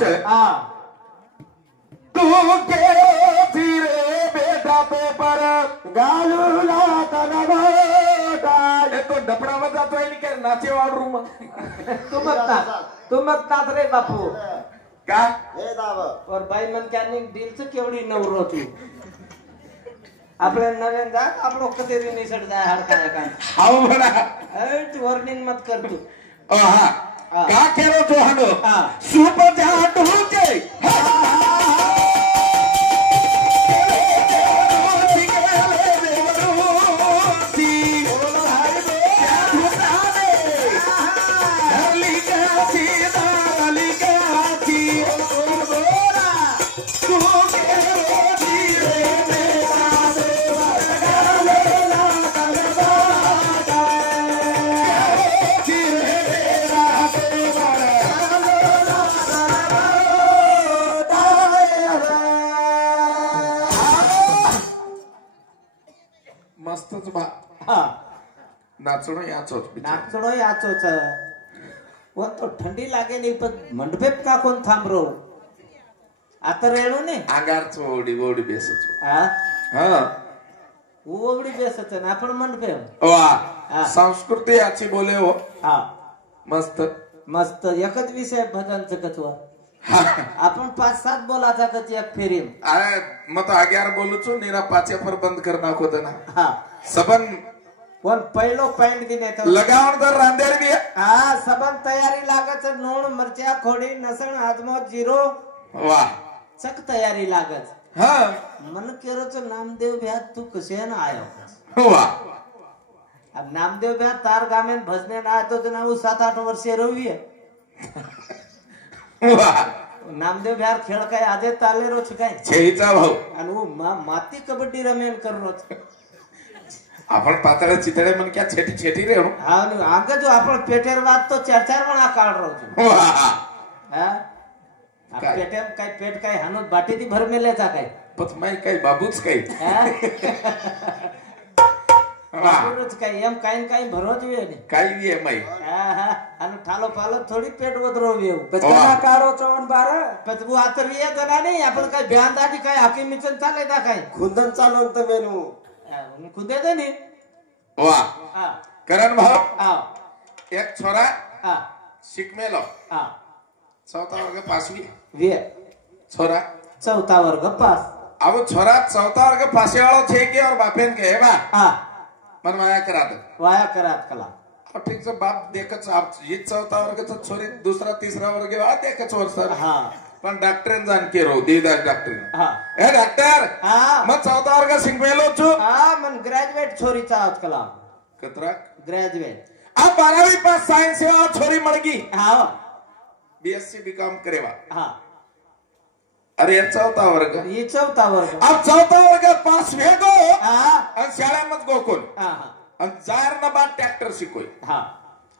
છે તું કે ધીરે બેઠા પેપર ગાલુલા તનગોટા એ તો ડપડા વજા તો એની કે નાચે વાળું રૂમ તું મત નાથ રે બાપू का हे दाव और भाई मन क्या नहीं दिल से केवड़ी नवरो तू આપણે નવેન જા આપણો કતેરી નહીં સડતા હડકાયા કાન આવ બડા હટ વર્ણિન મત કર તું ઓ હા કા કેરો છો હનો હા સુપર જાટ હુજે मस्तच बा હા नाचणो याचो નાચડો આચો છે वो तो ठंडी लागे नहीं पर मंडपे का कोण थांबरो आता रेणू ने आगार चोडी गोडी बेसचो हा हां ओवडी बेसत ना आपण मंडपे वाह हा. संस्कृती याची बोले हो हा मस्त मस्त एकच विषय भजनचं कचवा आपण 5-7 बोलाचा कच एक फेरी अरे मग तो 11 बोलू छो निरा पाचे पर बंद कर नाखो ना हा सबन पण पहिलो पॉइंट दिने तो लगावण तर रांदेर बी हा सबन तयारी लागत नोण मरच्या खोडी नसण आजमो जीरो वाह चक तयारी लागत हां मन केरोच नामदेव भ्या तू कसे ना आयो वाह अब नामदेव भ्या तार गामेन भजने ना तो ना 7-8 वर्षे रवी वाह नामदेव भ्या खेळ काय आजे तालेरो छ काय छेचा भाऊ आणि वो माती कबड्डी रमेन कररो आपण पातळ चितळे मन क्या छेटी छेटी रे हो हा आणि आगे जो आपण पेटेर वाद तो 4-4 मणा काढ रहो वाह हा काय? पेटेर काय पेट काय हानो बाटी ती भर मेलेचा काय पत माई काय बाबूच काय हा वाह बाबूच काय एम काईन काही भरवत वे ने काय बी आहे माई हा हा आणि ठालो पालो थोडी पेट वदरो वेव वाह. पचका कारो 54 पचबू आतर ये जना नाही आपण काय ब्यान दादी काय हकीमीचन चाले दा काय खुंदन चालवंत मेनू खुदे दे नी वाह हा करण भाऊ हा एक छोरा हा शिकमेलो हा चौथा वर्ग पाचवी वे छोरा चौथा वर्ग पास अब छोरा चौथा वर्ग पासे वालों छे के और बापेन के है बा हा मन माया करा दे वाया करात कला और ठीक से बाप देखच आप ये चौथा वर्ग तो छोरी दूसरा तीसरा वर्ग वा देखच वर्ष हा पण डॉक्टरन जान के रो दीदा डॉक्टर हा ए डॉक्टर हा मग चौथा वर्ग शिकमेलो छु हा मन ग्रॅज्युएट छोरीचा आहोत कला कतरा ग्रॅज्युएट अब 12वीं पास साइंस से और छोरी मड़गी हा बीएससी बीकॉम करेवा हा अरे ये चौथा वर्ग ये चौथा वर्ग अब चौथा वर्ग पास वेगो हा आणि शाळेमध्ये गोकुल हा आणि जार न बाद ट्रॅक्टर शिकोय हा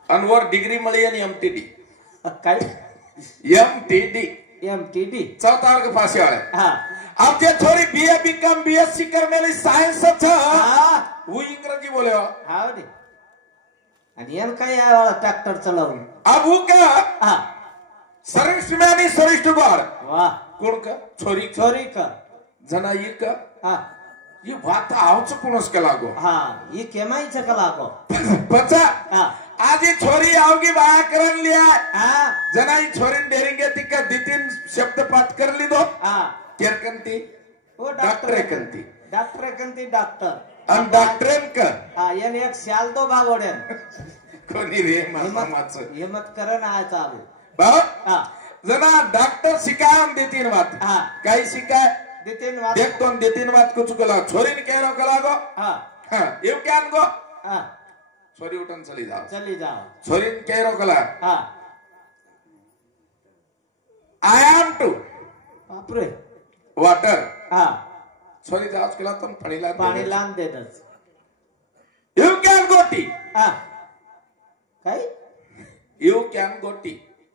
अनवर डिग्री मिली आणि एमटीडी काय एमटीडी एमटीडी चौथा वर्ग पासे वाले हा अब जे थोड़ी बीए बीकॉम बीएससी करने वाली साइंस छ हा वो इंग्रजी बोले हो हा रे आणि यान काय आहे ट्रॅक्टर चालवून अब वो क्या हा सरिष्ठ में नहीं सरिष्ठ बार वाह कोण का छोरी छोरी का जना ये का हा ये बात आवच कोणस के लागो हा ये केमाई चकला को बच्चा हा आज ये छोरी आओगी बाया करन लिया हा जना ये छोरी डेरिंगे तिका दितीन शब्द पाठ कर ली दो हा केरकंती वो डॉक्टर एकंती डॉक्टर कंती डॉक्टर आणि डॉक्टरेन कर हा यान एक शाल तो भागोड्यान कोणी रे मामाच हिम्मत करन आहे चालू भाऊ हा जना डॉक्टर शिकायम देतीन बात हा काय शिकाय देतीन वाद देखतो देतीन बात कुछ कला छोरीन कह रो कला गो हा हां ये क्या गो हा छोरी उठन चली जाओ चली जाओ छोरीन कह रो कला हा आई एम टू बापरे वाटर हा छोरी जाओ कला तुम पाणी लांब देतच यू कैन गोटी हा काय यू कैन गोटी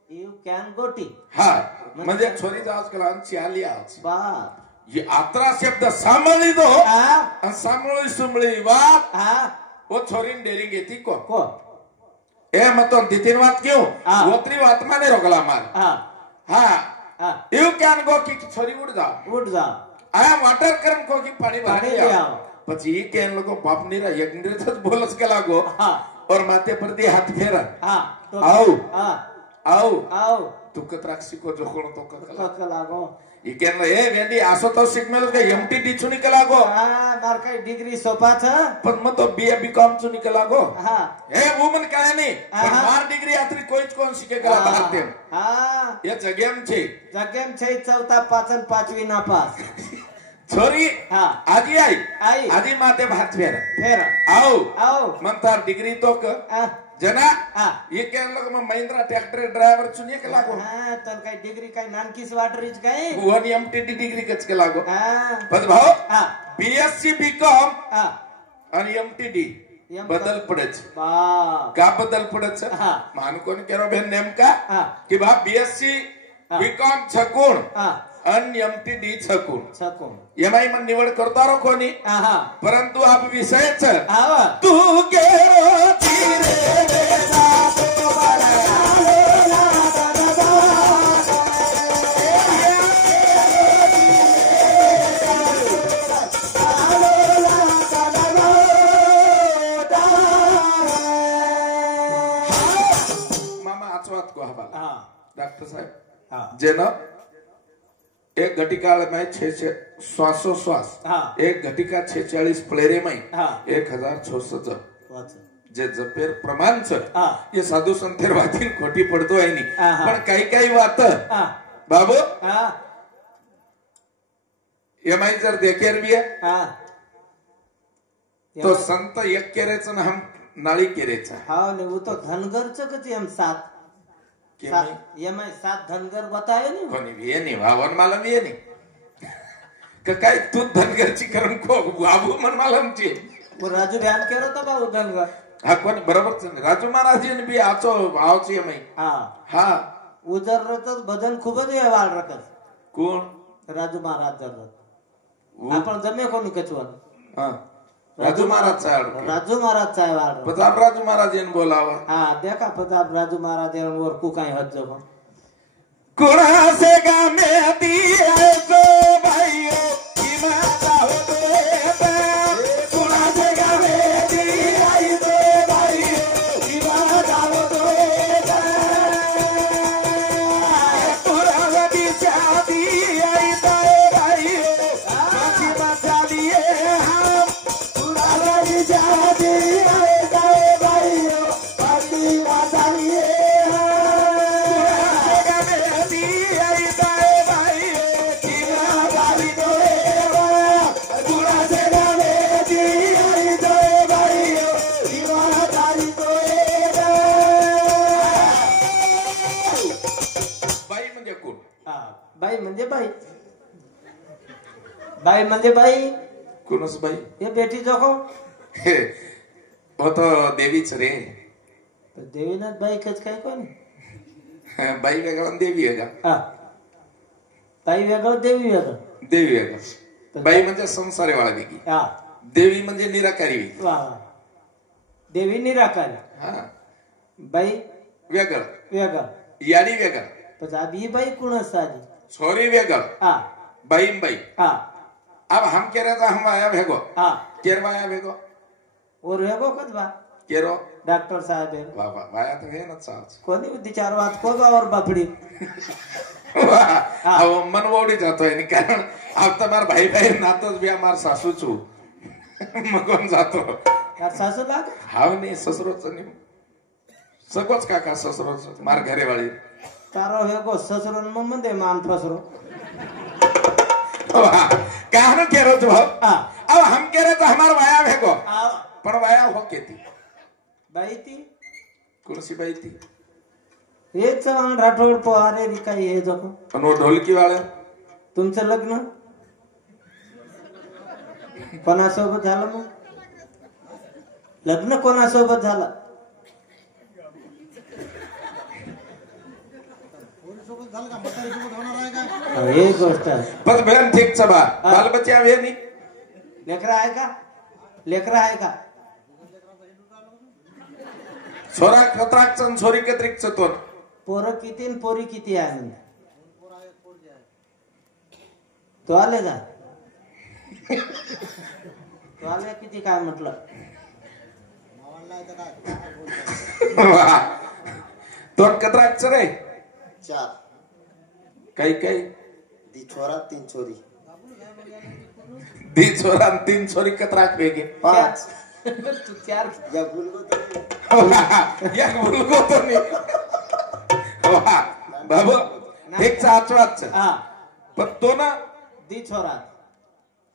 यू कॅन गोटी हा म्हणजे छोरी जाओ कला चियाली आज बाप ये आत्रा शब्द सांभळी दो हा सांभळी सुंबळी बात हा वो छोरीन डेरिंग घेती को को ए मत तो दितीन बात क्यों हाँ। वोत्री बात माने रोकला मार हा हाँ હા यू कैन गो की छोरी उड़ जा ઉઠ જા आई एम वाटर करन को की पानी भर પાણી लिया લઈ આવો. પછી એ કેન લોકો બાપ નીરા એક નીરા જ બોલસ કે લાગો હા और माथे पर दी हाथ फेरा હા તો આવ. હા आओ આવ तू कत्राक्षी को जोखोण तो ककला કક લાગો ये केन ए वेंडी आसो तो सिग्नल के एमटी डी छु निकलागो હા માર કઈ ડિગ્રી સોપા છે पण मग तो बीए बीकॉम छु निकलागो હા हे वुमन काय नाही पण आहा. मार डिग्री आतरी कोईच कोण शिके कला भारते હા ये जगेम छे જગ્યામ છે ચૌથા પાચન પાંચવી ના પાસ छोरी હા आजी आई आई. आजी माते भात फेरा ફેર आओ આવ मग तार डिग्री तो क હા जना હા ये केन लोग में महिंद्रा ट्रैक्टर ड्राइवर छु निकलागो હા તન કઈ ડિગ્રી કઈ નાનકીસ વાટરીજ કઈ वन एमटी डी डिग्री कच के लागो હા बस भाऊ હા बीएससी बीकॉम હા आणि एमटीडी एम बदल पडच બાપ का बदल पडच हा. मानु कोण केरो बेन नेमका हा की बा बीएससी हा. बीकॉम छकून હા आणि एमटीडी छकून છકો एमआई मन निवड करतो रो कोणी હા हा परंतु आप विषयच આવ तू गेरो धीरे बेटा तो मामा आचवात को हवाला હા डॉक्टर साहब હા जेना एक घटिका में श्वासोश्वास हा. एक घटिका 46 प्लेरे में हा. 1600 વાચ जे जपेर प्रमाण छ हा ये साधू संतेर वातीन खोटी पडतो आहे नी आहा. पण काही वात હા बाबू હા एमआई जर देखेर भी है હા तो संत एक केरेच न हम नाळी केरेचा હા ને હું તો ધનગર છે કે એમ સાત એમાં સાત ધનગર બતાવે ને कोणी भी नाही वावन मालम ये नाही का काय तू धनगरची करून को बाबू मन मालमची હું રાજુ ધ્યાન કર્યો તો બાબુ ધનગર हा कोणी बरोबर राजू महाराज ने भी आचो आवची एमआई હા हा ઉજર રત ભજન ખૂબ જ વાળ રકસ कोण રાજુ મહારાજ જર आपण जमे कोणी कचवन हा राजू महाराज चाल राजू महाराज चाय वाळ प्रताप राजू महाराज ने बोलावा हा देखा प्रताप राजू महाराज वर कु काही हज जो कुणा से गामे दिए तो भाइयों की माता हो देता कुणा से गामे दिए तो भाइयों की माता हो देता कुणा दी शादी आई तो भाइयों की माता दिए हम कुणा दी शादी आई तो भाइयों की माता दिए बाई म्हणजे बाई बाई म्हणजे बाई कोणच बाई हे बेटी जखो हो तो देवीच रे देवीनाथ बाई कच काय कोण बाई वेगळा आणि देवी वेगळा हा बाई वेगळं देवी वेगळं देवी वेगळा बाई म्हणजे संसारी वाळा वेगळी हा देवी म्हणजे निराकारी वेगळी वा देवी निराकारी हा बाई वेगळं वेगळं याडी वेगळं पण अब ही बाई कुणच साधी छोरी वेगळं हा बाई बाई हा अब हम कह रहे हम आया भेगो हा केर आया भेगो और हेगो कद बा केरो डॉक्टर साहब है वाह वाह वाया तो है ना साच कोणी विचार बात को बा और बापड़ी अब मन वोडी जातो है कारण अब तो मार भाई भाई नातोच भी हमार सासू छु मगन जातो यार सासू लाग हाव नाही ससरोच नाही सगळंच काका ससरोच मार घरे वाली तारो हेगो ससरो मम्म दे मान फसरो कहनो कह रहे भाव हा अब हम कह रहे तो हमार वाया भेगो आ पण वाया हो केती बाई ती कुणसी बाई ती हेच चव्हाण राठोड पवारे रिकाई हे जको पण वो ढोलकी वाला तुमचं लग्न कोणासोबत झालं मग लग्न कोणासोबत झालं हे गोष्ट आहे बस बहन ठीक छ बा बाल बच्चे आवे नहीं लेकरा आहे का लेकरा आहे का छोरा खतराक सन छोरी कत्रिक चतोन पोरं किती न पोरी किती आहे तो आले जा तो आले किती काय म्हटलं तो कतराच रे 4 काही काही दी छोरा 3 छोरी 2 छोरा आणि 3 छोरी कतराक वेगे 5 तू चार या भूलगो तो एक मुलगो तो नाही बाबू एक चाचवाच हा पण तो ना दी छोरा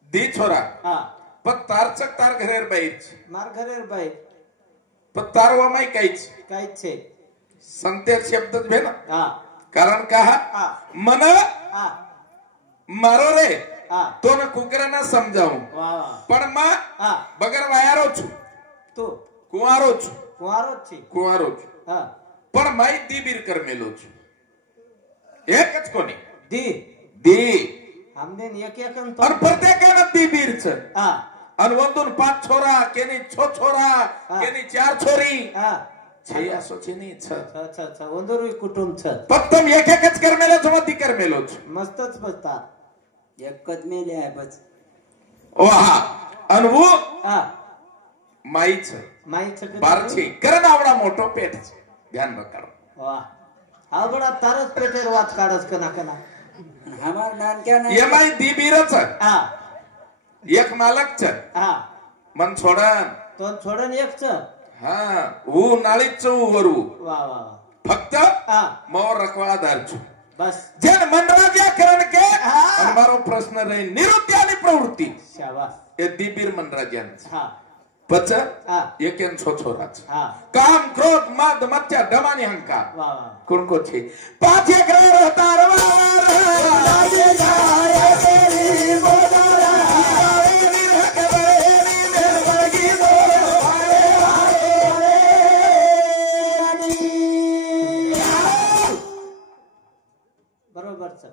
दी छोरा हा पण तारचक तार घरेर बाईच मार घरेर बाई पण तारवा माई काहीच काहीच छे संतेर शब्दच भे ना हा कारण का हा मन हा मारो रे हा तो न कुकराना समजावून वा वा पण मा हा बगर वायारो छु तू कुवारो छु कुवारो छी कुवारो छु हा पण माई दी बीर कर मेलो छु एकच कोणी दी दी हमने एक एक आणि प्रत्येकानं दी बीर च हा आणि वंदून 5 छोरा केनी 6 छोरा केनी 4 छोरी हा 6 असो छेनी 6 अच्छा अच्छा वंदरू कुटुंब छ फक्त एक एकच कर मेलो छु ती कर मेलो छु मस्तच बसता एकच मेले आहे बस वाह अनवू हा माईच माई छक बारची करन आवडा मोठो पेट ध्यान रखो वाह हा बडा तारच पेटेर वाच काढस कना कना हमार नान क्या ये माई दी बीरच हा एक मालक छ हा मन छोडन तो छोडन एक छ हा ऊ नाळीच वरू वा वा फक्त हा मोर रखवाळादार छु बस जेन मनराज्या करण के हा. आणि मारो प्रश्न रे निवृत्ती आणि प्रवृत्ती शाबास ये दी बीर मनराज्यान हा पच हा एकेन छोछोराच हा काम क्रोध मद मत्या डमानी हंकार वा वा कोण को छे 5 एकर तारवार लागे जाए तेरी मोदरा बरोबर छ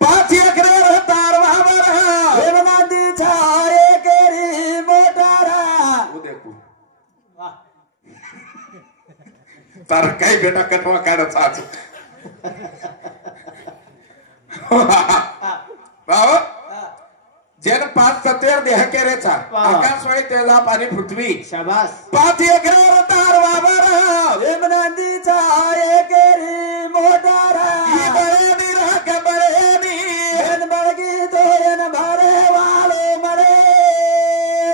5 एकर तारवार देवनादी छाये केरी मोटारा वो देखो वाह तार काही बेटा कटवा काढत आज बाबा हा जेन 5 तत्वेर देह केरेचा वा. आकाशवाणी तेजाब आणि पृथ्वी शाबास 5 एकर तारवार देवनादी छाये केरी मोटारा ही बळेनी राख बळेनी एन बळगी दोयन भरे वालो मरे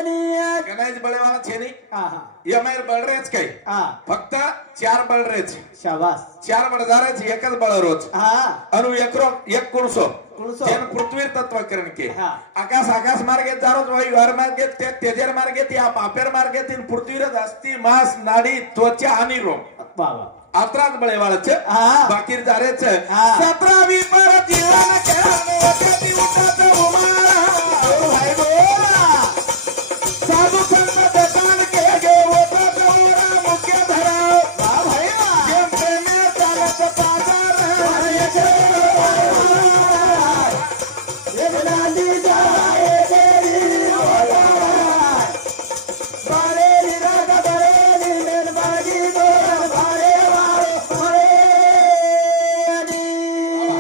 निया गणाज बळेवाला छे नाही हा हा ये मायर बळरेच काही हा फक्त 4 बळरेच शाबास 4 बळदारच एकच बळ रोज हा अनु एक कुणसो कुणसो. जेन पृथ्वी तत्व करण के हा. आकाश आकाश मार्गे जारोज वही घर मार्गे ते तेजर मार्गे ते पापेर मार्गे तीन पृथ्वीरच अस्ति मांस नाडी त्वचा आणि रोग वा वा आत्रात बळेवाळच हा. बाकीर जारेच हा. 17वी पर जीवन केला कधी उठत उमारा भाई बोला साधू संत दतान के गे होता चौरा मुख्य धरा वा भाई जेम प्रेमे चालत पाजार देवनादी छाये केरी मोटारा बारे निराग बरे निमेन बळगी दोयन भरे वालो मरे निया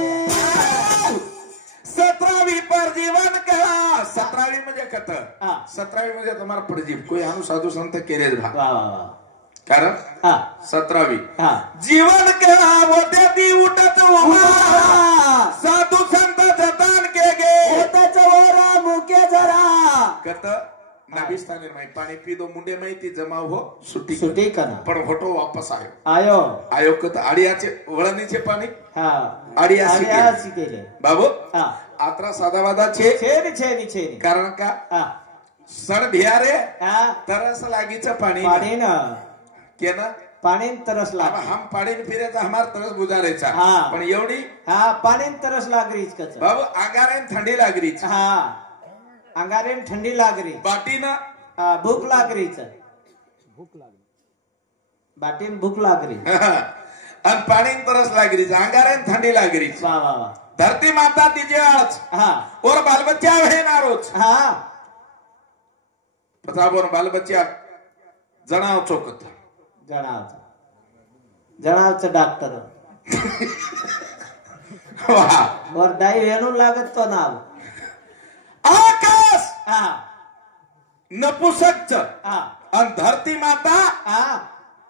17वी पर जीवन करा 17वी म्हणजे कथ हा. 17वी म्हणजे तुम्हाला प्रजीव कोई अनु साधू संत केरे भा वा वा वा कारण हा 17वी हा जीवन करा होते ती उठत उभा साधू संत जतन के गे होता चवरा मुके जरा कथ नाभिस्थानी माहिती पाणी पिदो मुंडे माहिती जमा हो सुट्टी सुटी कना पण होटो वापस आयो आयो आयो कथ आडियाचे वळणीचे पाणी हा आडियासी केले. आडियासी केले बाबू हा आत्रा साधावादा छे छेनी कारण का हा सण भियारे हा तरस लागीचं पाणी पाणी ना के ना पाणी तरस अब लाग हम पाणी फिरायचा हमार तरस गुजारायचा हा. पण एवढी हा पाणी तरस लागरीच कच बाबू आगारे थंडी लागरीच हा अंगारे ठंडी लागरी बाटीनं भूक लागरीच बाटीन भूक लागरी आणि पाणी तरस लागरीच अंगारे थंडी लागरीच वा वा वा धरती माता तिचे आज हा और बाल बच्चा है ना रोज हा पताबोर बाल बच्चा जणाव चौकत जणावचं डॉक्टर वाह और डाई वेणू लागत तो नाव नपुसकच हा आणि धरती माता हा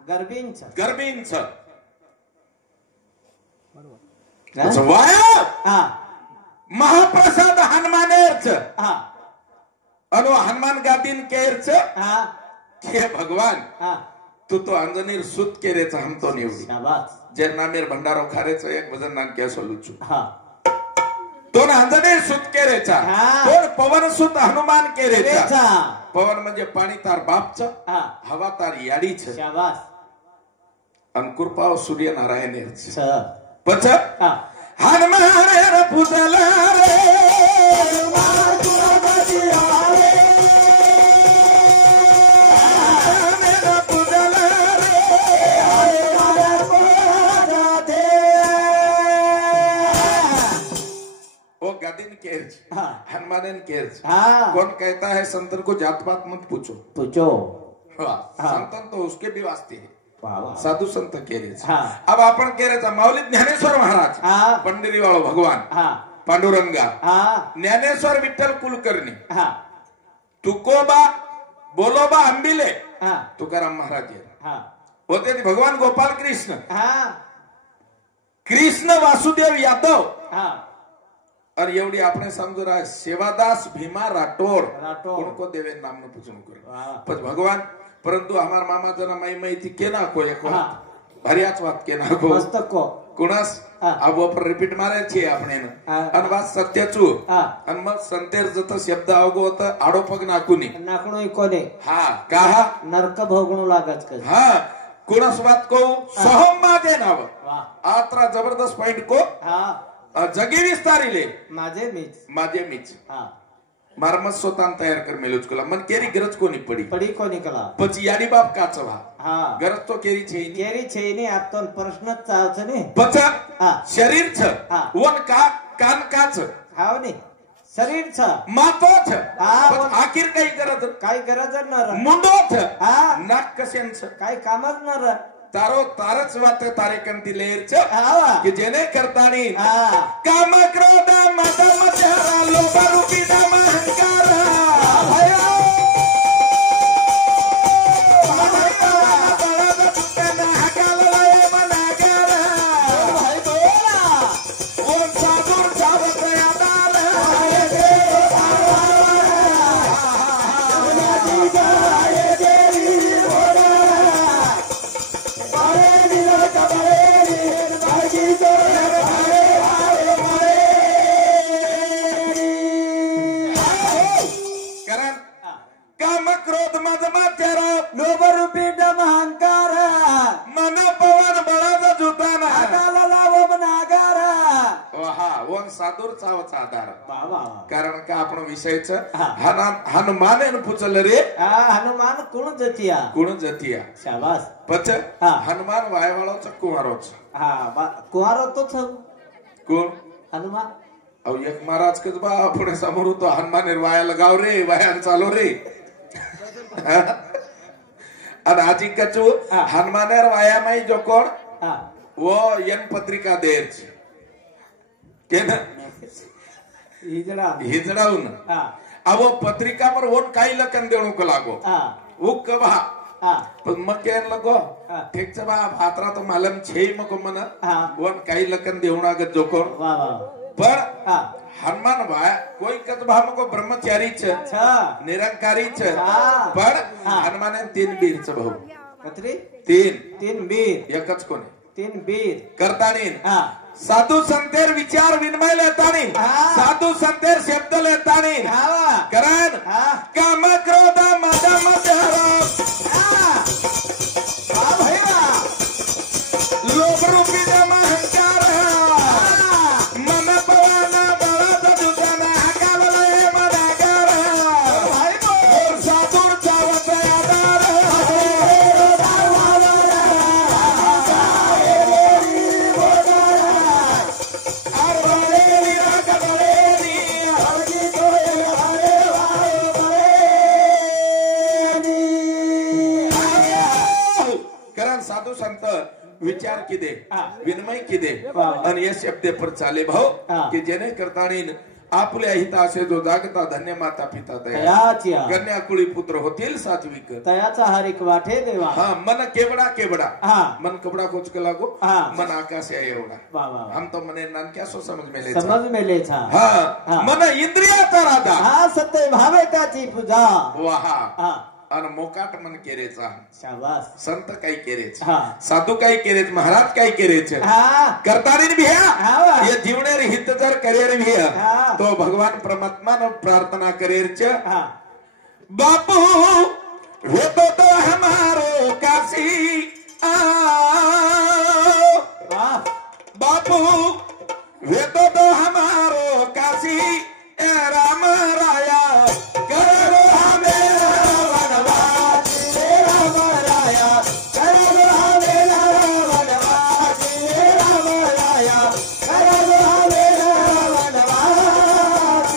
गर्भिंच गर्भिंच हा वाया हा महाप्रसाद हनुमानेच हा अनो हनुमान गादीन केरच हा हे भगवान हा तू तो अंजनीर सुत केरेचा हम तो निवडी शाबास जेरनामेर भंडारो खारेचं एक भजन नान क्या सोलूचू हा दोन अंजनीर सुत केरेचा हा. दोन पवन सुत हनुमान केरेचा केरेचा. पवन म्हणजे पाणी तार बापचं हा हवा तार याडीच शाबास अंकुरपाव सूर्य नारायण स पच हा हनुमान पुतला रे हाँ। हनुमान केर्च हाँ। कौन कहता है संतन को जात पात मत पूछो पूछो हाँ। हाँ। संतन तो उसके भी वास्ते है वाह साधू संत केरेच हाँ। अब आपण केरेचा माऊली ज्ञानेश्वर महाराज हाँ। पंढरी वाळो भगवान हाँ पांडुरंगा हाँ ज्ञानेश्वर विठ्ठल कुलकर्णी हाँ तुकोबा बोलोबा अंबिले हाँ तुकाराम महाराज हाँ होते ते भगवान गोपाल कृष्ण हाँ कृष्ण वासुदेव यादव हाँ और एवढी आपण समजू रहा है सेवादास भीमा राठौर राठौर। उनको देवे नाम न पूछन कर वाह। पर भगवान परंतु हमार मामा जना माई माहिती केना को एक हाँ। भारीच वात केना को मस्तक को कुणास हाँ। अब ऊपर रिपीट मारे छे આપણે हाँ। अन વાત સત્યચુ हाँ। अन मग संतेर जत शब्द आवगो त आडो पग नाकुनी नाकणो कोने हा काहा नरक भोगणू लागत का हा कुणास बात को सोहम माझे नाव वाह आत्रा जबरदस्त पॉइंट को हाँ जगी विस्तारिले माझे मीच माझे मीच हाँ मारमत स्वतः तयार कर मेलोच कोला मन केरी गरज कोणी पडी पड़ी को निकला પછી याडी बाप काचवा हाँ गरज तो केरी છે केरी छेनी आप तो प्रश्न चालच ने पच हाँ शरीर छ हा. वन का कान काच हाव नी शरीर छ मातो छ हा, पण वन- आखिर काही गरज काय गरज न मुंडो छ हा नाक कसेन छ काय कामच न तारो तारच वात तारेकंती लेर छ हावा की जेने करतानी हा काम क्रोध मद मचारा लोभ रूपी दम अहंकार भया काम क्रोध मद मचारा लोभ रूपी डम अहंकार मन पवन बळाचा जुताना आकाला लावो नागार हा वन सादूर चावचा आधार बाबा कारण का आपण विषयच हा. हनुमानेन पुचल रे हा हनुमान कोण जतिया कोण जतिया शाबास पच हा. हनुमान वायवाळोच कुमारोच हा कुहारो तो छ कोण हनुमान अहो एक महाराज कच बा पुढे समोर होतो हनुमान वाया लगाव रे वायान चालो रे आणि आजी कचू हा. हनुमानेर वाया माई जो कोण हा वो यन पत्रिका देच केन हिजडा हिजडाऊन हा अवो पत्रिका पर वोट काही लकन देणू को लागो हा उक बा हा पण मग केन लगो हा. ठीक छ बा भात्रा तो मालम छे मको मन हा. वन काही लकन देवणा ग जो कोण वाह वाह पर हा हनुमान वाया कोई कच भाम को ब्रह्मचारी छ छ निरंकारी छ हा. पर हा. हनुमाने तीन बीर छ भाऊ कतरी तीन तीन बीर एकच कोणी तीन बीर करतानी हा साधू संतेर विचार विनिमय लेतानी हा. साधू संतेर शब्द लेतानी हावा करण हा काम क्रोध मद मचारा हा हा भैया लोभ रूपी दम अहंकार मन पवन बळाचा जुताना हाकालले मनागार और साधूर चावत आधार कारण साधू संत विचार किदे हा. विनिमय किदे वा. आणि या शब्दे पर चाले भाऊ हा. की जेणे करतानी आपल्या हिताचे जो जागता धन्य माता पिता दया तयाच्या कन्या कुळी पुत्र होतील सात्विक तयाचा हरिक वाटे देवा हाँ मन केवड़ा हाँ मन कपड़ा कुछ के लागो हाँ मन आकाश है एवढा वाह वाह हम तो मने नान क्या सो समझ में ले समज में ले था हाँ मन इंद्रियाचा राधा हाँ सत्य भावे त्याची पूजा वाहा हाँ आणि मोकाट मन केरेचा शाबास संत काही केरेच हाँ साधू काही केरेच महाराज काही केरेच हाँ करतारीन भिया हाँ वाह ये जीवनेर हित जर करेर भिया हाँ तो भगवान परमात्मा न प्रार्थना करेरच हाँ बापू वो तो हमारो काशी वाह बापू वे तो हमारो काशी ए राम राया करो हमें वनवास ए राम राया करो हमें वनवास ए राम राया करो हमें वनवास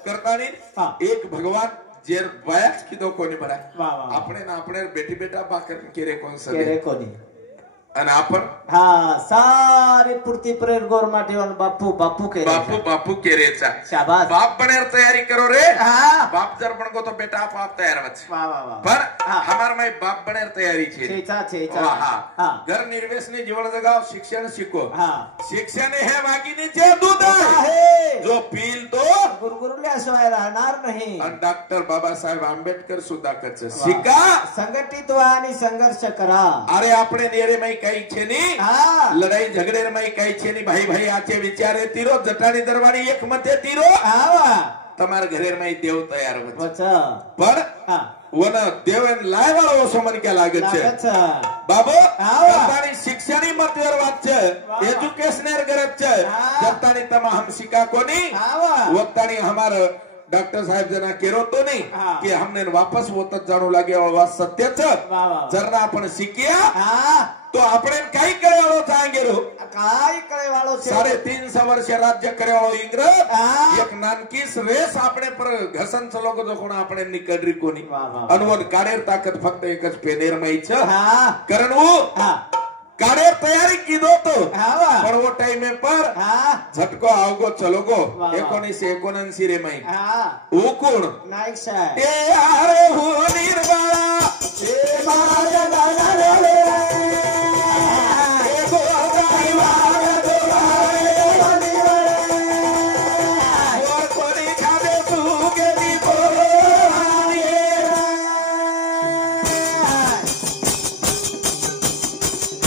एक भगवान जेर वयाच की दो कोणी बरा वाह वाह આપણે ના આપણે બેટી બેટા બાકર કેરે કોણ સગે केरे कोणी અને આપણ हाँ सारी पूर्ती प्रेर गोर माटेवान बापू बापू केरे बापू बापू केरेचा शाबास बाप बनेर तयारी करो रे हाँ बाप जर पण को तो बेटा आप तयार वच वाह वाह वाह पर हाँ हमार माई बाप बनेर तयारी छे छेचा छेचा हाँ हाँ घर निर्वेश ने जीवन जगाव शिक्षण शिको हाँ शिक्षण हे वागिनीचे दूध आहे जो पील तो गुरगुरल्याशिवाय राहणार नाही आणि डॉक्टर बाबासाहेब आंबेडकर सुद्धा कच शिका संघटित व्हा आणि संघर्ष करा अरे આપણે नेरे में कई छे नी हाँ लड़ाई झगड़े में कई छे नी भाई भाई आचे विचारे तीरो जटाणी दरवाणी एक मते तीरो हाँ તમાર ઘરે માં દેવ તૈયાર હોય वचा પણ हाँ વન દેવન લાય વાળો ઓસો મને કે લાગે છે अच्छा બાબો હા. જતાની શિક્ષાની મતવેર વાત છે વાહ. એજ્યુકેશનર ગરજ છે હા. જતાની તમા हम सिका कोनी हाँ वक्तानी हमार डॉक्टर साहेब जना केरो तो नहीं हाँ. कि हमने वापस वोतच जाणू लागे વાત સત્ય છે वाह वाह जर आपण शिक्या हाँ तो આપણે કઈ કરે વાળો ચાંગેરો काय करे वाळो છે 350 वर्ष राज्य करे वाळो इंग्रज हाँ. एक नानकी रेस આપણે પર ઘસન ચલો જો કોણ આપણે નીકળરી કોની वाह वाह અનવન કાળેર તાકાત ફક્ત એક જ પેનેર માં છે हाँ કરણવું हाँ કાળેર તૈયારી કીધો તો हाँ પણ वो टाइम पर हाँ झटको आवगो चलोगो वाह. 1979 रे में हाँ वो कोण नाईक साहेब ए आरे हो निर्मला ए माया दाना रे ए गोदाई वाला दोहारे और कोणी खादे तू गेली बोलाये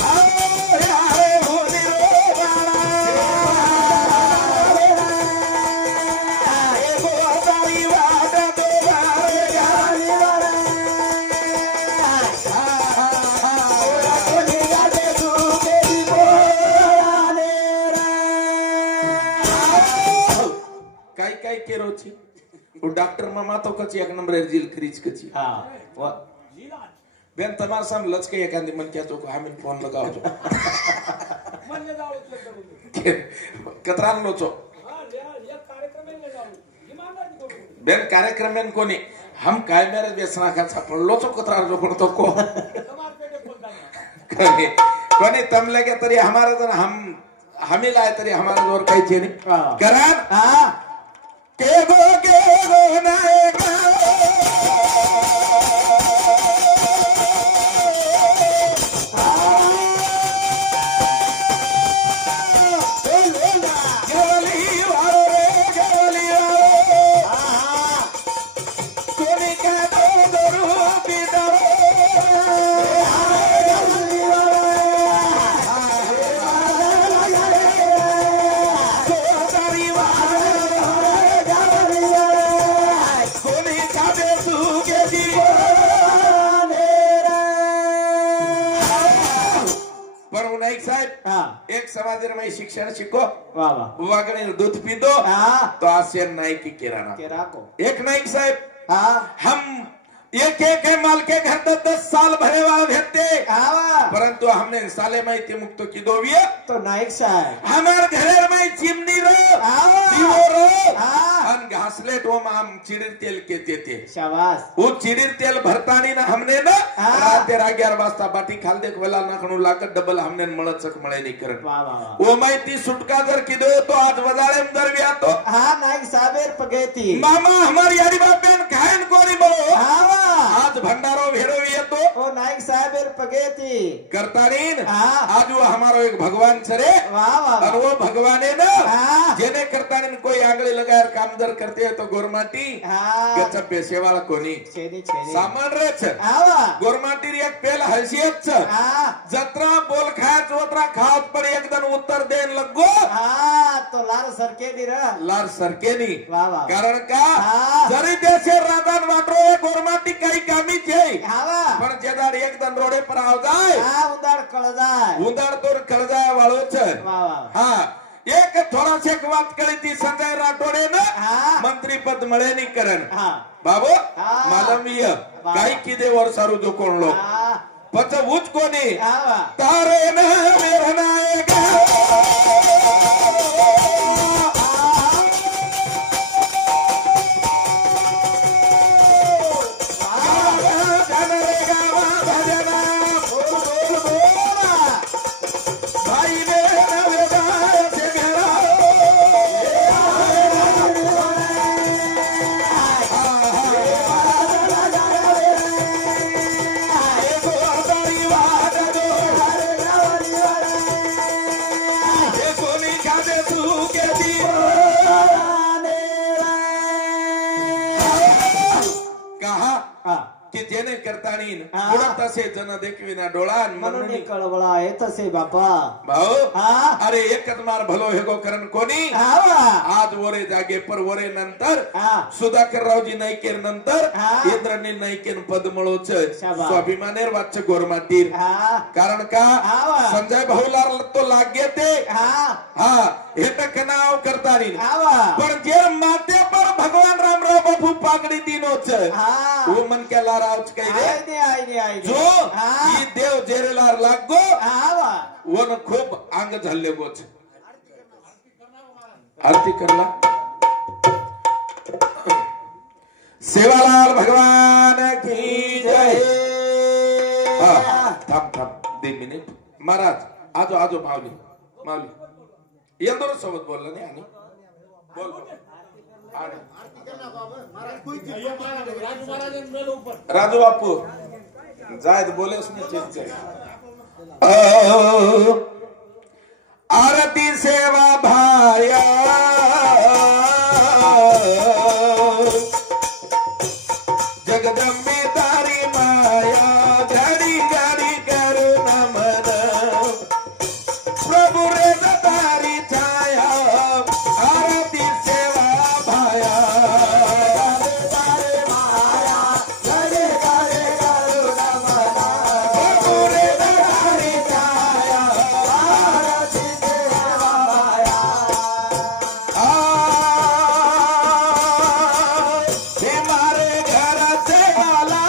आरे हो निर्मला ए गोदाई वाला दोहारे काय काय केरो छी वो डॉक्टर मामा तो कची एक नंबर जेल खरीच कची हाँ बेन तमार साम लचके एकांदी मन क्या तो आम्ही फोन लगाव जो कतरान लोचो बेन कार्यक्रम कोणी हम काय मेरे व्यसना का छापण लोचो कतरान जो कोण तो को कोणी तमले के तरी हमारा तर हमी लाय तरी हमारा जोर काही छे नहीं कारण के गो नायका एक समाज में शिक्षण शिको बुआ गणे दूध पी दो तो आसियन नाई की किराना एक नाईक साहेब हम एक माल के घर 10 साल भरे वाला भेटते परंतु हमने साले माहिती मुक्त की दो तो नाईक साहेब हमारे घरेर में चिमनी रो घासले टोम हम चिड़ीर तेल के देते शाबाश वो चिड़ीर तेल भरतानी ना हमने ना राते 11 वाजता बाटी खाल देख वेला नाखणू लागत डबल हमने मळचक मळे नाही करत वो माहिती सुटका जर की दो तो आज वजाळे जर व्या तो नाईक साहेब पगेती मामा हमारी यारी बापेन खायन कोणी बोलो आज भंडारो भेरो येतो ओ नाईक साहेब पगेती करतानीन आज वो हमारो एक भगवान छरे और वो भगवाने ना जेने करतानीन कोई आंगळे लगायर काम दर करते है तो गोरमाटी गच्चा पेशेवाला कोणी सामान रेच गोरमाटी एक पेल हैसियत छ जत्रा बोल खाया चोत्रा खात पर एक दिन उत्तर देन लगो तो लार सरकेनी रे लार सरकेनी कारण का जरी देशे राधान वाटरो गोरमाटी काही कामी छे पण जेदार एक दिन रोडे पर आव जाय उदाड कळ जाय उदाड तोर कळ जाय वाळो छ हां एक थोड़ा से बात करी थी संजय राठोडे ना मंत्री पद मळे नहीं करन बाबू मालवीय काही किदे वर सारू जो कोण लोक पच उच कोणी तारे न मेरा नायका जेने करतानी तसे जन देखविना डोळा म्हणून कळवळा आहे तसे बापा भाऊ अरे एकच मार भलो हेगो करण कोणी आज वरे जागे पर वरे नंतर सुधाकर रावजी नाईकेर नंतर इंद्रनी नाईकेन पद मळोच स्वाभिमानेर वाच्य गोरमाटीर कारण का संजय भाऊला तो लागे ते हे तक नाव करतानी पण जे माते पर भगवान रामराव बापू पागडी दिनोच वो मन के लारावच काही जो ही देव जेरेलार लागो वन खूप अंग झाले गोच आरती करला सेवालाल भगवान की जय थांब 2 मिनिट महाराज आजो आजो माऊली माऊली यंदर सोबत बोलला नाही आणि बोल राजू बापू जायद बोले उसने आरती सेवा भाया जगदम्बे तारी माया घड़ी घड़ी करो नमन प्रभु रे तारी छाया आरती सेवा भाया मारे घर से आला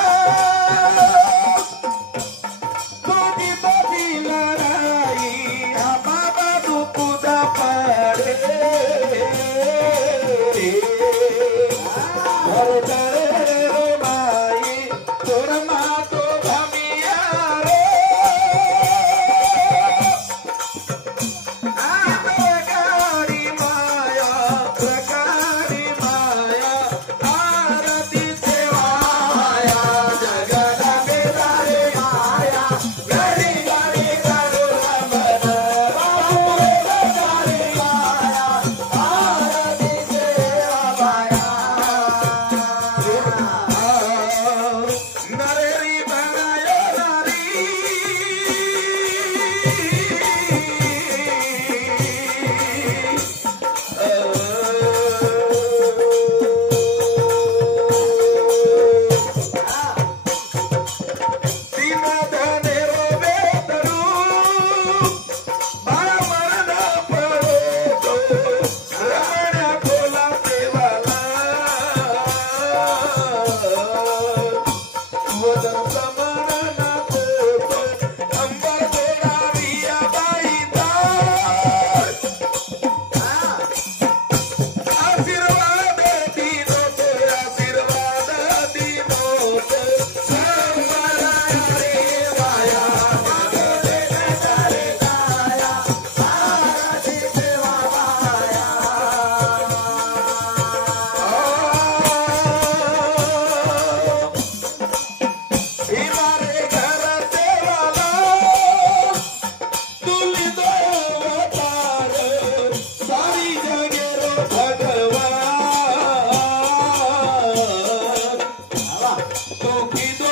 तो की